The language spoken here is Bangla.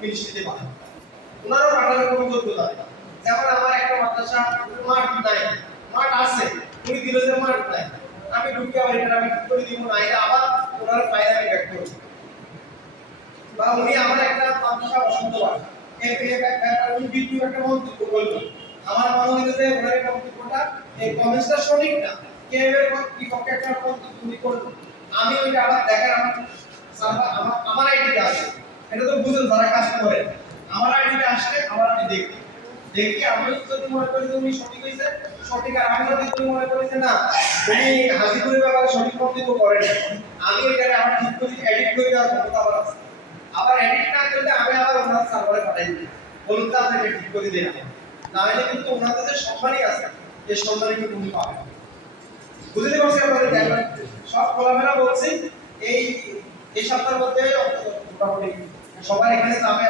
মিনিস্ট্রিতে পাঠান, ওনারও পাঠানোর কোনো যোগ্যতা নেই। যেমন আমার একটা মাদ্রাসা মাঠ নাই, মাঠ আছে, উনি দিল যে মাঠ নাই, আমি ঢুকে আবার এটা আমি ঠিক করে দিব না, এটা আবার ওনার ফাইল আমি ব্যাক করব। বা উনি আমার একটা মাদ্রাসা পছন্দ করেন, উনি বিদ্যুৎ একটা মন্তব্য করলো, আমার মনে হলো যে ওনার এই মন্তব্যটা এই কমেন্টসটা সঠিক না, কে এর বিপক্ষে একটা মন্তব্য উনি করলো, আমি ওইটা আবার দেখেন আমার সার্ভার আমার আইডিতে আসে, এটা তো বুঝুন যারা কাজ করে, আমার আইডিতে আসলে আমার আমি দেখি, দেখি আমি যদি মনে করি যে উনি সঠিক হয়েছে সঠিক, আর আমি যদি তুমি মনে করি যে না উনি হাজিপুরের ব্যাপারে সঠিক মন্তব্য করেন, আমি এটাকে আবার ঠিক করে এডিট করে দেওয়ার ক্ষমতা আমার আছে। আবার এডিট না করলে আমি আবার ওনার সার্ভারে পাঠাই দিই, বলুন তো আপনি ঠিক করে দিন, না হলে কিন্তু ওনাদের যে সম্মানই আছে এই সম্মানই কিন্তু উনি পাবেন। বুঝতে পারছি আপনাদের দেখবেন সব খোলামেলা বলছি, এই সপ্তাহের মধ্যে মোটামুটি সবাই এখানে যাবে।